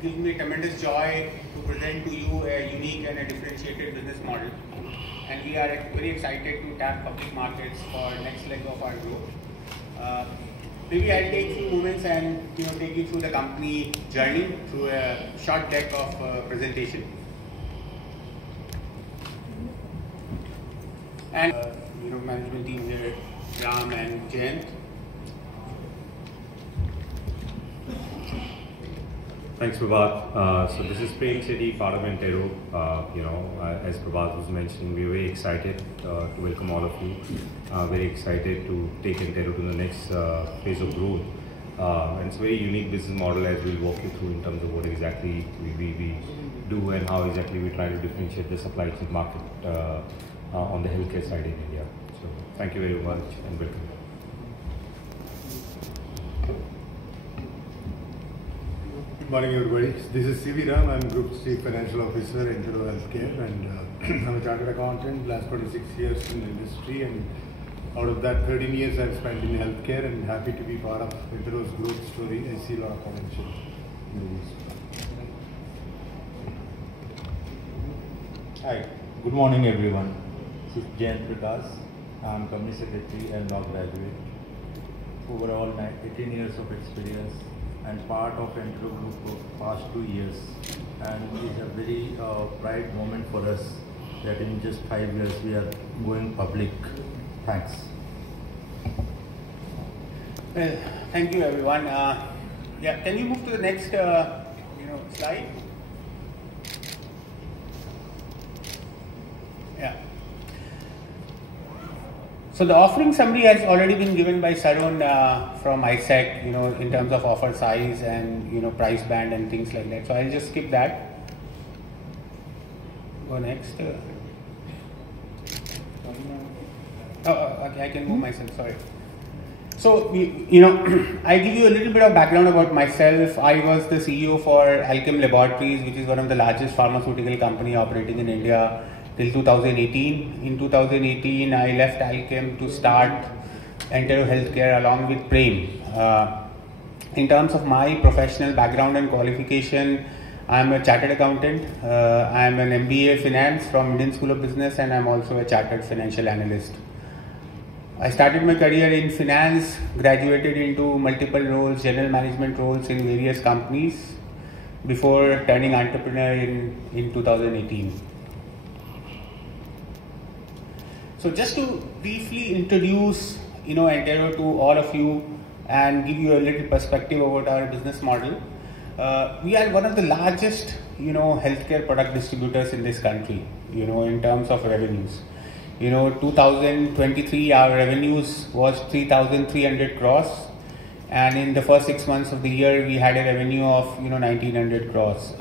gives me tremendous joy to present to you a unique and a differentiated business model. And we are very excited to tap public markets for next leg of our growth. Maybe I'll take a few moments and take you through the company journey through a short deck of presentation. And management team here, Ram and Jayant. Thanks, Prabhat. So this is Prem City, part of Entero. As Prabhat was mentioning, we're very excited to welcome all of you. Very excited to take Entero to the next phase of growth. And it's a very unique business model, as we'll walk you through in terms of what exactly we do and how exactly we try to differentiate the supply chain market on the healthcare side in India. So thank you very much and welcome. Good morning, everybody. This is C.V. Ram. I'm Group Chief Financial Officer at Entero Healthcare, and I'm a chartered accountant. Last 26 years in the industry, and out of that, 13 years I've spent in healthcare, and happy to be part of Entero's growth story. I see a lot of potential in this. Hi. Good morning, everyone. This is Jayant. I'm Company Secretary and law graduate. Overall, 18 years of experience and part of Entero Group for past 2 years. And it's a very pride moment for us that in just 5 years we are going public. Thanks. Well, thank you, everyone. Can you move to the next slide? Yeah. So the offering summary has already been given by Sarun from ISEC, in terms of offer size and price band and things like that. So I'll just skip that. Go next. Okay, I can move myself. Sorry. So I give you a little bit of background about myself. I was the CEO for Alchem Laboratories, which is one of the largest pharmaceutical company operating in India, till 2018. In 2018, I left Alchem to start Entero Healthcare along with Prem. In terms of my professional background and qualification, I'm a chartered accountant. I'm an MBA Finance from Indian School of Business, and I'm also a chartered financial analyst. I started my career in finance, graduated into multiple roles, general management roles in various companies before turning entrepreneur in 2018. So just to briefly introduce Entero to all of you and give you a little perspective about our business model. We are one of the largest healthcare product distributors in this country, in terms of revenues. 2023 our revenues was 3,300 crores, and in the first 6 months of the year we had a revenue of 1,900 crores.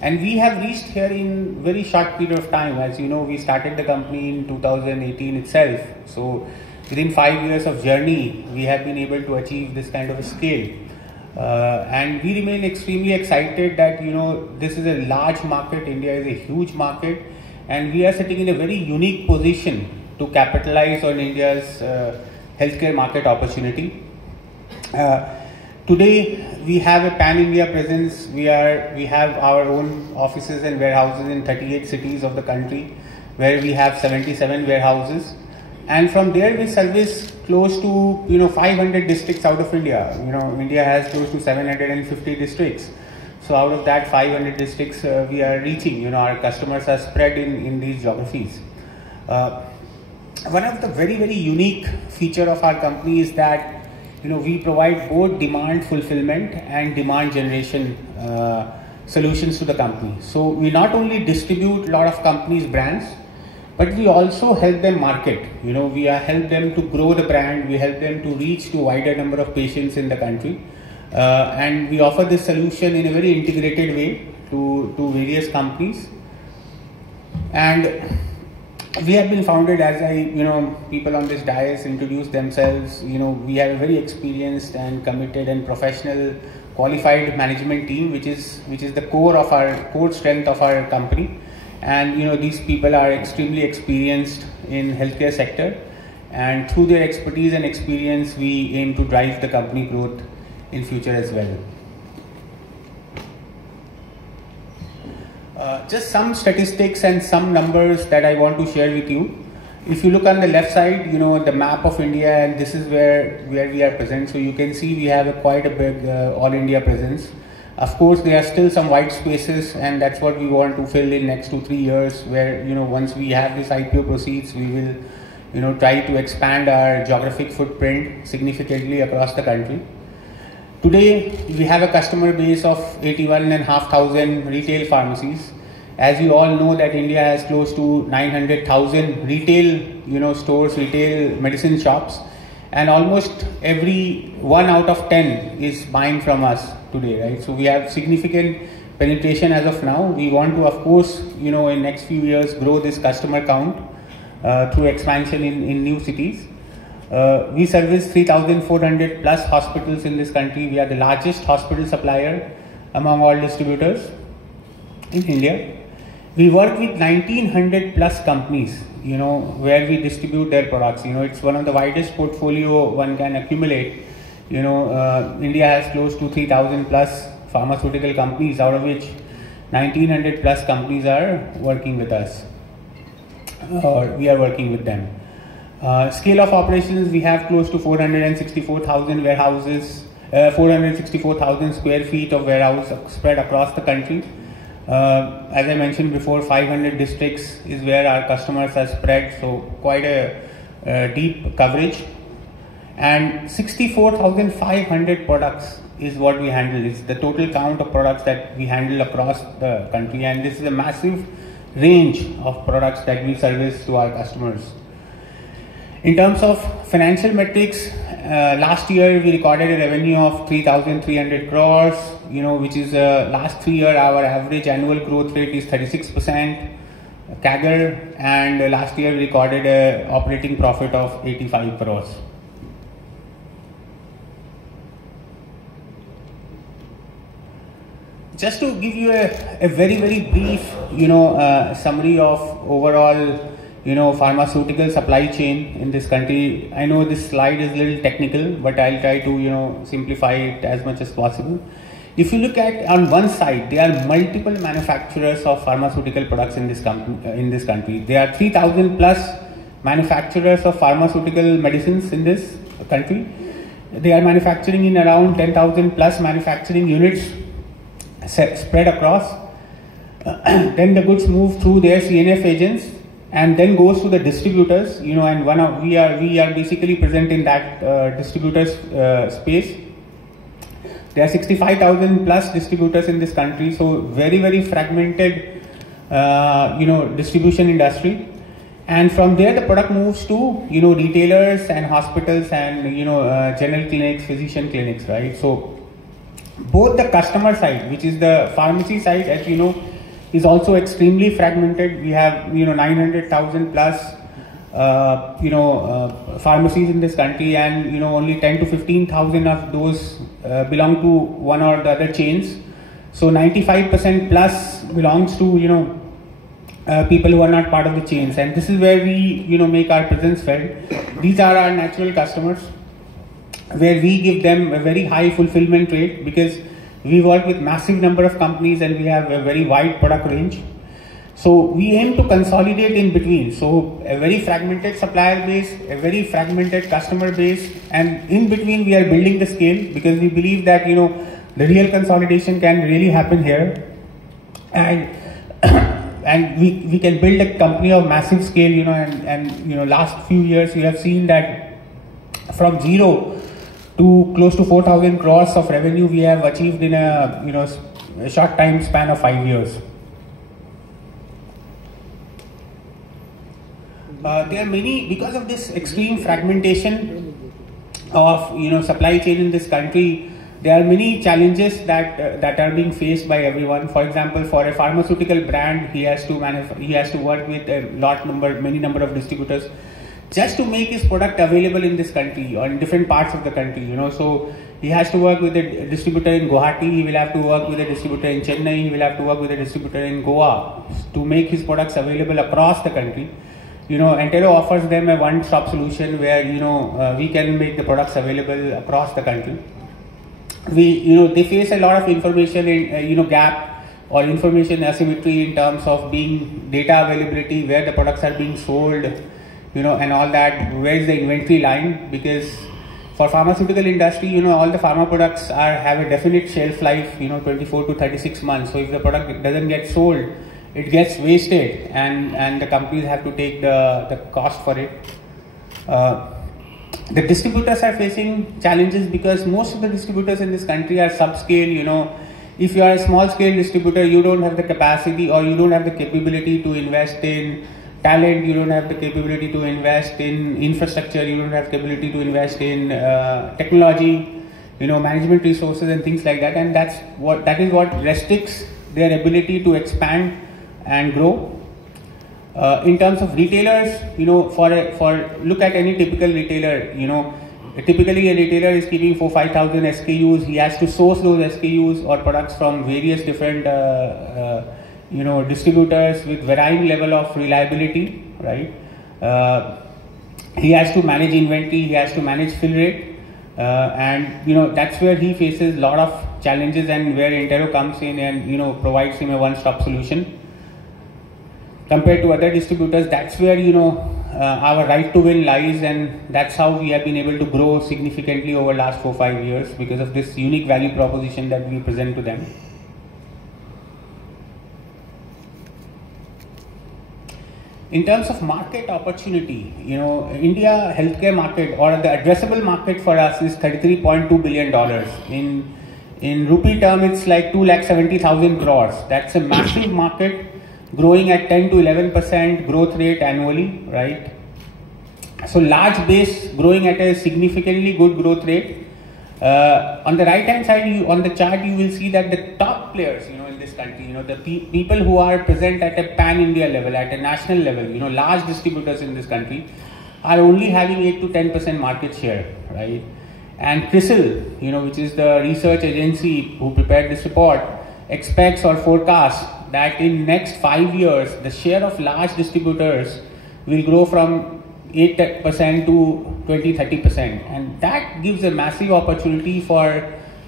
And we have reached here in very short period of time. As you know, we started the company in 2018 itself. So within 5 years of journey, we have been able to achieve this kind of a scale. And we remain extremely excited that this is a large market. India is a huge market, and we are sitting in a very unique position to capitalize on India's healthcare market opportunity. Today we have a pan-India presence. We have our own offices and warehouses in 38 cities of the country, where we have 77 warehouses, and from there we service close to 500 districts out of India. India has close to 750 districts. So out of that 500 districts we are reaching. Our customers are spread in these geographies. One of the very, very unique feature of our company is that we provide both demand fulfillment and demand generation solutions to the company. So we not only distribute a lot of companies' brands, but we also help them market. We help them to grow the brand. We help them to reach to a wider number of patients in the country, and we offer this solution in a very integrated way to various companies. And we have been founded, as people on this dais introduce themselves. We have a very experienced and committed and professional, qualified management team, which is the core strength of our company. And these people are extremely experienced in healthcare sector, and through their expertise and experience, we aim to drive the company growth in future as well. Just some statistics and some numbers that I want to share with you. If you look on the left side, the map of India, and this is where we are present. So you can see we have quite a big all India presence. Of course, there are still some white spaces, and that's what we want to fill in next 2-3 years, where once we have this IPO proceeds, we will try to expand our geographic footprint significantly across the country. Today, we have a customer base of 81,500 retail pharmacies. As you all know that India has close to 900,000 retail stores, retail medicine shops, and almost every 1 out of 10 is buying from us today, right? So we have significant penetration as of now. We want to, of course, in next few years grow this customer count through expansion in new cities. We service 3,400 plus hospitals in this country. We are the largest hospital supplier among all distributors in India. We work with 1,900 plus companies, where we distribute their products. It's one of the widest portfolio one can accumulate. India has close to 3,000 plus pharmaceutical companies, out of which 1,900 plus companies are working with us, or we are working with them. Scale of operations, we have close to 464,000 warehouses, 464,000 square feet of warehouse spread across the country. As I mentioned before, 500 districts is where our customers are spread, so quite a deep coverage. And 64,500 products is what we handle. It's the total count of products that we handle across the country, and this is a massive range of products that we service to our customers. In terms of financial metrics, last year we recorded a revenue of 3,300 crores, which is last 3 years our average annual growth rate is 36% CAGR, and last year we recorded a operating profit of 85 crores. Just to give you a very, very brief, summary of overall, pharmaceutical supply chain in this country. I know this slide is a little technical, but I'll try to, simplify it as much as possible. If you look at on one side, there are multiple manufacturers of pharmaceutical products in this country. There are 3,000 plus manufacturers of pharmaceutical medicines in this country. They are manufacturing in around 10,000 plus manufacturing units spread across. Then the goods move through their CNF agents and then goes to the distributors, and we are basically present in that distributors space. There are 65,000 plus distributors in this country, so very, very fragmented distribution industry. And from there the product moves to retailers and hospitals and general clinics, physician clinics, right? So both the customer side, which is the pharmacy side, as is also extremely fragmented. We have 900,000 plus pharmacies in this country, and only 10 to 15,000 of those belong to one or the other chains. So 95% plus belongs to people who are not part of the chains, and this is where we make our presence felt. These are our natural customers, where we give them a very high fulfillment rate, because we work with massive number of companies and we have a very wide product range. So we aim to consolidate in between. So a very fragmented supplier base, a very fragmented customer base, and in between we are building the scale, because we believe that the real consolidation can really happen here, and and we can build a company of massive scale. And last few years we have seen that from zero to close to 4,000 crores of revenue we have achieved in a short time span of 5 years. There are many, because of this extreme fragmentation of supply chain in this country, there are many challenges that are being faced by everyone. For example, for a pharmaceutical brand, he has to work with many number of distributors just to make his product available in this country or in different parts of the country. So he has to work with a distributor in Guwahati, he will have to work with a distributor in Chennai, he will have to work with a distributor in Goa to make his products available across the country. Entero offers them a one-stop solution where we can make the products available across the country. They face a lot of information gap or information asymmetry in terms of being data availability, where the products are being sold, and all that, where is the inventory line, because for pharmaceutical industry, all the pharma products have a definite shelf life, 24 to 36 months. So if the product doesn't get sold, it gets wasted, and the companies have to take the cost for it. The distributors are facing challenges because most of the distributors in this country are subscale. If you are a small scale distributor, you don't have the capacity or you don't have the capability to invest in talent, you don't have the capability to invest in infrastructure, you don't have capability to invest in technology, management resources and things like that, and that is what restricts their ability to expand and grow. In terms of retailers, look at any typical retailer, typically a retailer is keeping 4,000-5,000 SKUs. He has to source those SKUs or products from various different distributors with varying level of reliability, right? He has to manage inventory, he has to manage fill rate, and that's where he faces a lot of challenges, and where Entero comes in and provides him a one-stop solution. Compared to other distributors, that's where our right to win lies, and that's how we have been able to grow significantly over last 4-5 years, because of this unique value proposition that we present to them. In terms of market opportunity, India healthcare market, or the addressable market for us, is $33.2 billion. In rupee term, it's like 2,70,000 crores. That's a massive market, growing at 10 to 11% growth rate annually, right? So large base, growing at a significantly good growth rate. On the right hand side, on the chart, you will see that the top players, in this country, the people who are present at a pan-India level, at a national level, large distributors in this country, are only having 8 to 10% market share, right? And CRISIL, which is the research agency who prepared this report, expects or forecasts that in next 5 years, the share of large distributors will grow from 8% to 20-30%, and that gives a massive opportunity for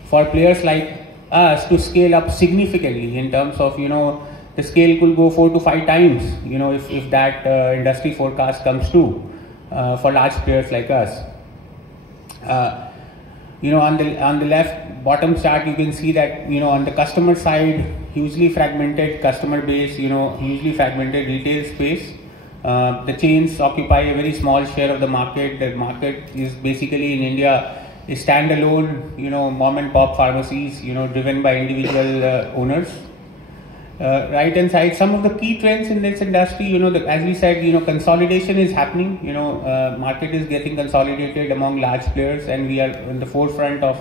players like us to scale up significantly in terms of the scale could go 4 to 5 times if that industry forecast comes true for large players like us. On the left bottom chart, you can see that on the customer side, hugely fragmented customer base, hugely fragmented retail space. The chains occupy a very small share of the market. The market is basically in India is standalone, mom and pop pharmacies, driven by individual owners. Right hand side, some of the key trends in this industry, as we said, consolidation is happening. Market is getting consolidated among large players, and we are in the forefront of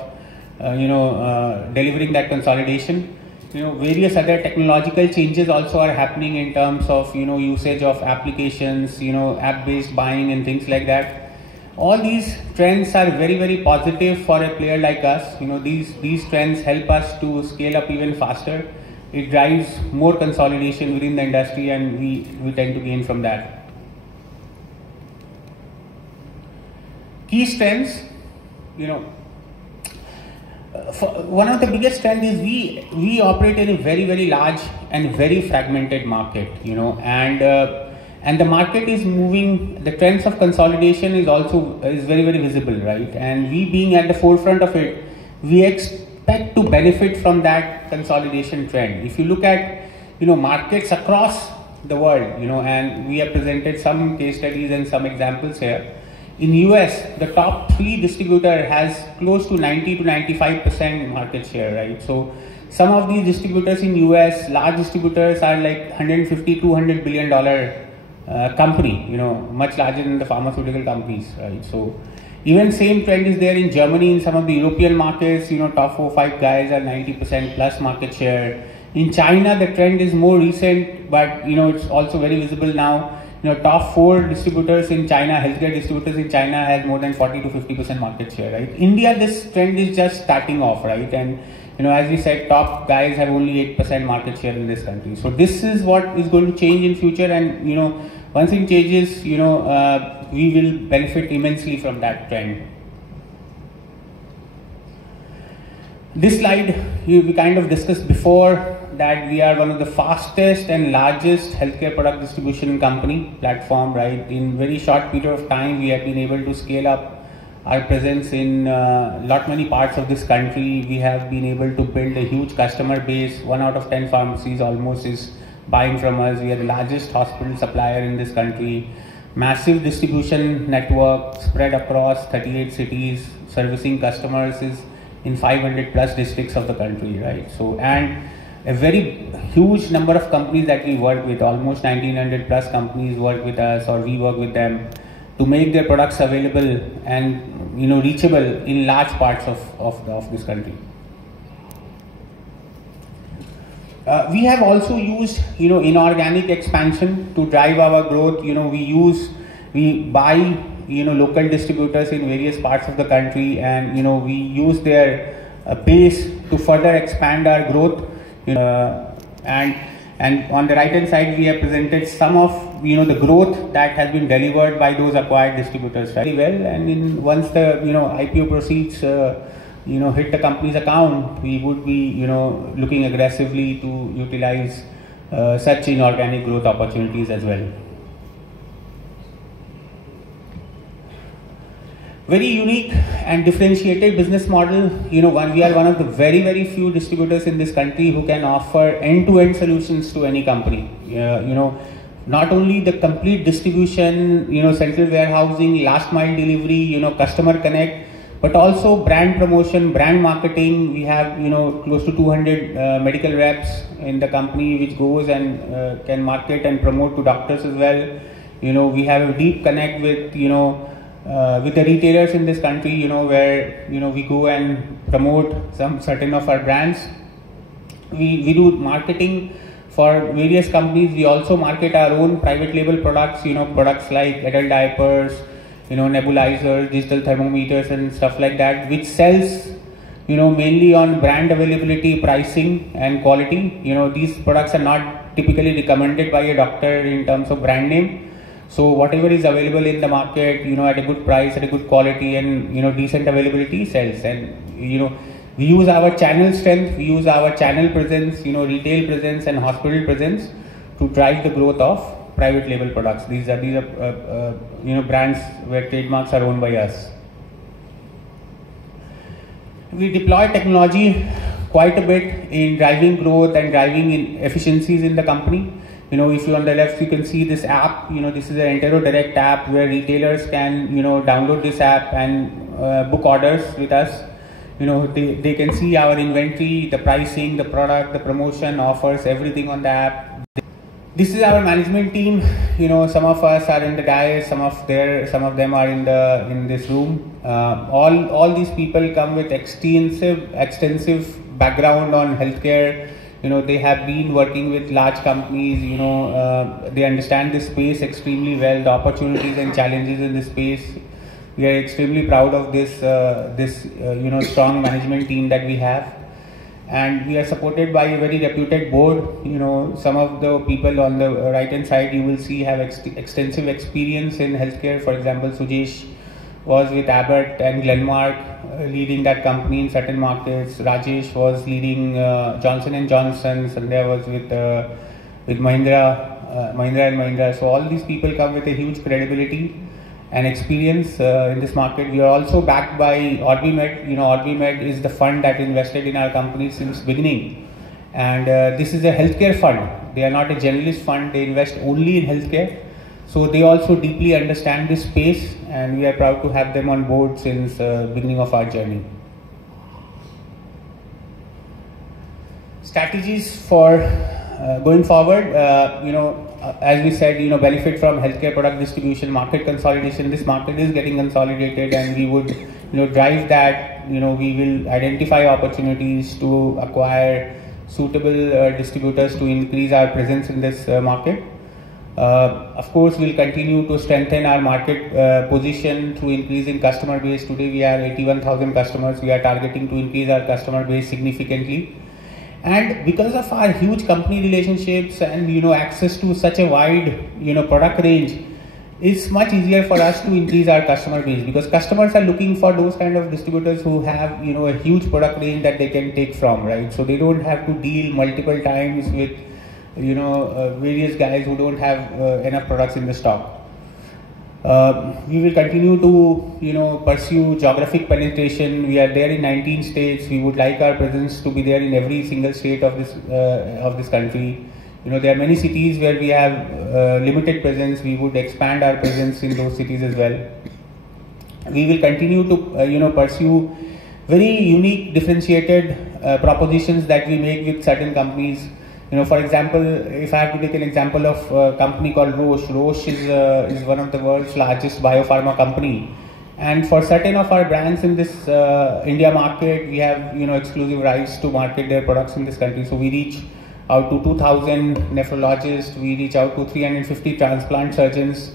delivering that consolidation. Various other technological changes also are happening in terms of usage of applications, app-based buying and things like that. All these trends are very, very positive for a player like us. These trends help us to scale up even faster. It drives more consolidation within the industry, and we tend to gain from that. Key strengths, one of the biggest trends is we operate in a very, very large and very fragmented market, and the market is moving. The trends of consolidation is very, very visible, right? And we being at the forefront of it, we expect to benefit from that consolidation trend. If you look at markets across the world, and we have presented some case studies and some examples here. In US, the top 3 distributor has close to 90 to 95% market share, right? So some of these distributors in US, large distributors, are like $150-200 billion company, much larger than the pharmaceutical companies, right? So even same trend is there in Germany. In some of the European markets, top 4-5 guys are 90% plus market share. In China, the trend is more recent, but it's also very visible now. Top 4 distributors in China, healthcare distributors in China, has more than 40 to 50% market share, right? India, this trend is just starting off, right? And as we said, top guys have only 8% market share in this country. So this is what is going to change in future, and once it changes, we will benefit immensely from that trend. This slide we kind of discussed before. that we are one of the fastest and largest healthcare product distribution company platform, right? In very short period of time, we have been able to scale up our presence in many parts of this country. We have been able to build a huge customer base. 1 out of 10 pharmacies almost is buying from us. We are the largest hospital supplier in this country. Massive distribution network spread across 38 cities, servicing customers is in 500 plus districts of the country, right? So, and a very huge number of companies that we work with, almost 1900 plus companies work with us, or we work with them to make their products available and reachable in large parts of this country. We have also used inorganic expansion to drive our growth. We buy local distributors in various parts of the country, and we use their base to further expand our growth. And on the right hand side, we have presented some of the growth that has been delivered by those acquired distributors very well. And once the IPO proceeds hit the company's account, we would be looking aggressively to utilize such inorganic growth opportunities as well. Very unique and differentiated business model. We are one of the very few distributors in this country who can offer end-to-end solutions to any company. Not only the complete distribution, central warehousing, last mile delivery, customer connect, but also brand promotion, brand marketing. We have close to 200 medical reps in the company, which goes and can market and promote to doctors as well. We have a deep connect with with the retailers in this country, where we go and promote some certain of our brands. We do marketing for various companies. We also market our own private label products, products like adult diapers, nebulizers, digital thermometers and stuff like that, which sells mainly on brand availability, pricing and quality. These products are not typically recommended by a doctor in terms of brand name. So whatever is available in the market, at a good price, at a good quality, and decent availability sells. And we use our channel strength, we use our channel presence, retail presence and hospital presence to drive the growth of private label products. These are brands where trademarks are owned by us. We deploy technology quite a bit in driving growth and driving efficiencies in the company. If you on the left, you can see this app. This is an Entero Direct app where retailers can download this app and book orders with us. They can see our inventory, the pricing, the product, the promotion, offers, everything on the app. This is our management team. Some of us are in the dais, some of them are in this room. All these people come with extensive background on healthcare. They have been working with large companies. They understand this space extremely well, the opportunities and challenges in this space. We are extremely proud of this strong management team that we have, and we are supported by a very reputed board. Some of the people on the right hand side you will see have extensive experience in healthcare. For example, Sujesh was with Abbott and Glenmark, leading that company in certain markets. Rajesh was leading Johnson & Johnson. Sandhya was with Mahindra and Mahindra. So all these people come with a huge credibility and experience in this market. We are also backed by OrbiMed. OrbiMed is the fund that invested in our company since beginning, and this is a healthcare fund. They are not a generalist fund. They invest only in healthcare. So they also deeply understand this space, and we are proud to have them on board since beginning of our journey. Strategies for going forward, as we said, benefit from healthcare product distribution, market consolidation. This market is getting consolidated, and we would drive that. We will identify opportunities to acquire suitable distributors to increase our presence in this market. Of course, we'll continue to strengthen our market position through increasing customer base. Today we have 81,000 customers. We are targeting to increase our customer base significantly. And because of our huge company relationships and access to such a wide product range, it's much easier for us to increase our customer base, because customers are looking for those kind of distributors who have, you know, a huge product range that they can take from, right? So they don't have to deal multiple times with, you know, various guys who don't have enough products in the stock. We will continue to, you know, pursue geographic penetration. We are there in 19 states. We would like our presence to be there in every single state of this country. You know, there are many cities where we have limited presence. We would expand our presence in those cities as well. We will continue to, you know, pursue very unique, differentiated propositions that we make with certain companies. You know, for example, if I have to take an example of a company called Roche. Roche is one of the world's largest biopharma company, and for certain of our brands in this India market, we have, you know, exclusive rights to market their products in this country. So we reach out to 2,000 nephrologists, we reach out to 350 transplant surgeons,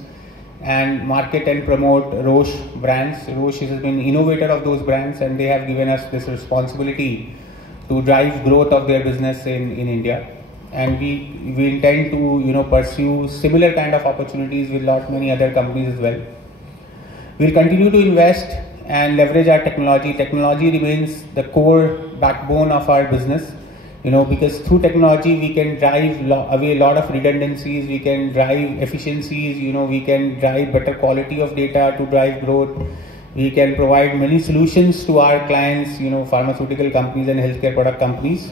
and market and promote Roche brands. Roche has been innovator of those brands, and they have given us this responsibility to drive growth of their business in India. And we intend to, you know, pursue similar kind of opportunities with many other companies as well. We'll continue to invest and leverage our technology. Technology remains the core backbone of our business, you know, because through technology we can drive away a lot of redundancies, we can drive efficiencies, you know, we can drive better quality of data to drive growth. We can provide many solutions to our clients, you know, pharmaceutical companies and healthcare product companies.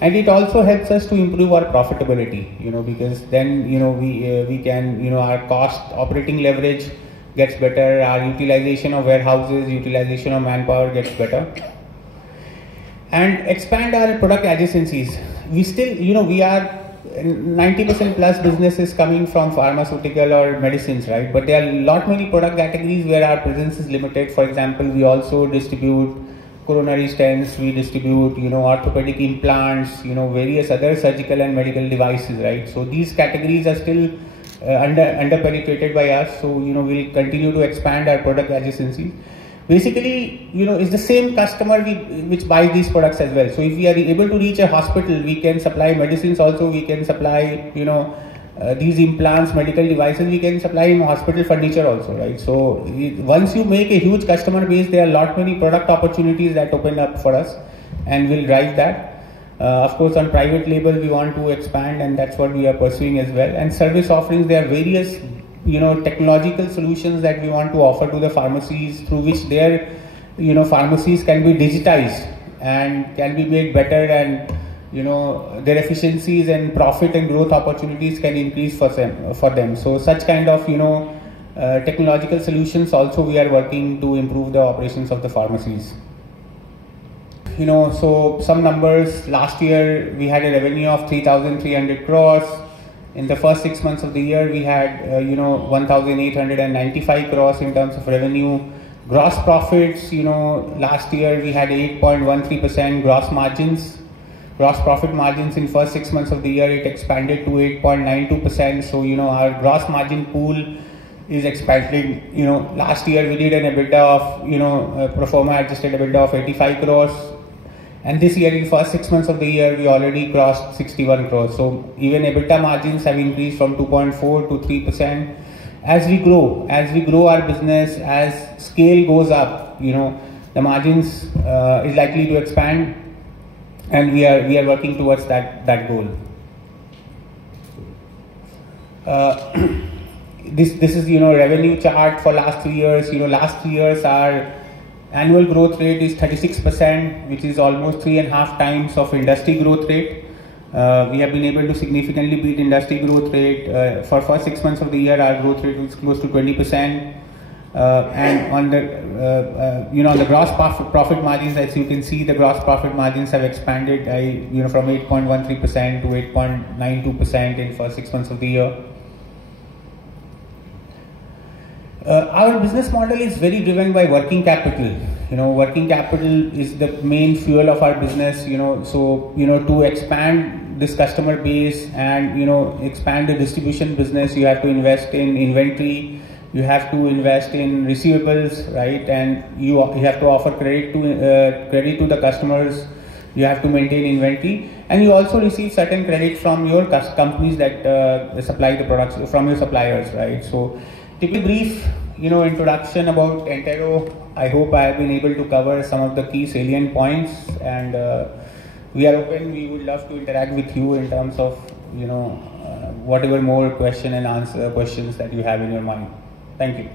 And it also helps us to improve our profitability, you know, because then, you know, we can, you know, our cost operating leverage gets better, our utilization of warehouses, utilization of manpower gets better. And expand our product adjacencies. We still, you know, we are 90% plus business is coming from pharmaceutical or medicines, right? But there are many product categories where our presence is limited. For example, we also distribute coronary stents, we distribute, you know, orthopedic implants, you know, various other surgical and medical devices, right? So these categories are still under penetrated by us. So, you know, we'll continue to expand our product adjacencies. Basically, you know, it's the same customer which buys these products as well. So if we are able to reach a hospital, we can supply medicines also, we can supply, you know, these implants, medical devices, we can supply in hospital furniture also, right? So once you make a huge customer base, there are many product opportunities that open up for us, and we'll drive that. Of course, on private label, we want to expand, and that's what we are pursuing as well. And service offerings, there are various, you know, technological solutions that we want to offer to the pharmacies, through which their, you know, pharmacies can be digitized and can be made better, and, you know, their efficiencies and profit and growth opportunities can increase for them. So such kind of, you know, technological solutions also we are working to improve the operations of the pharmacies. You know, so some numbers, last year we had a revenue of 3,300 crores. In the first 6 months of the year, we had, you know, 1,895 crores in terms of revenue. Gross profits, you know, last year we had 8.13% gross margins. Gross profit margins in first 6 months of the year, it expanded to 8.92%. So, you know, our gross margin pool is expanding. You know, last year we did an EBITDA of, you know, pro forma adjusted EBITDA of 85 crores. And this year, in first 6 months of the year, we already crossed 61 crores. So even EBITDA margins have increased from 2.4 to 3%. As we grow our business, as scale goes up, you know, the margins is likely to expand, and we are working towards that goal. This is, you know, revenue chart for last 3 years. You know, last 3 years our annual growth rate is 36%, which is almost 3.5 times of industry growth rate. We have been able to significantly beat industry growth rate. For first 6 months of the year, our growth rate was close to 20%. And on the you know, on the gross profit margins, as you can see, the gross profit margins have expanded, you know, from 8.13% to 8.92% in first 6 months of the year. Our business model is very driven by working capital. You know, working capital is the main fuel of our business. You know, so, you know, to expand this customer base and, you know, expand the distribution business, you have to invest in inventory, you have to invest in receivables, right? And you have to offer credit to the customers. You have to maintain inventory, and you also receive certain credit from your companies that supply the products from your suppliers, right? So typically brief, introduction about Entero. I hope I have been able to cover some of the key salient points, and we are open. We would love to interact with you in terms of, whatever more question and answer questions that you have in your mind. Thank you.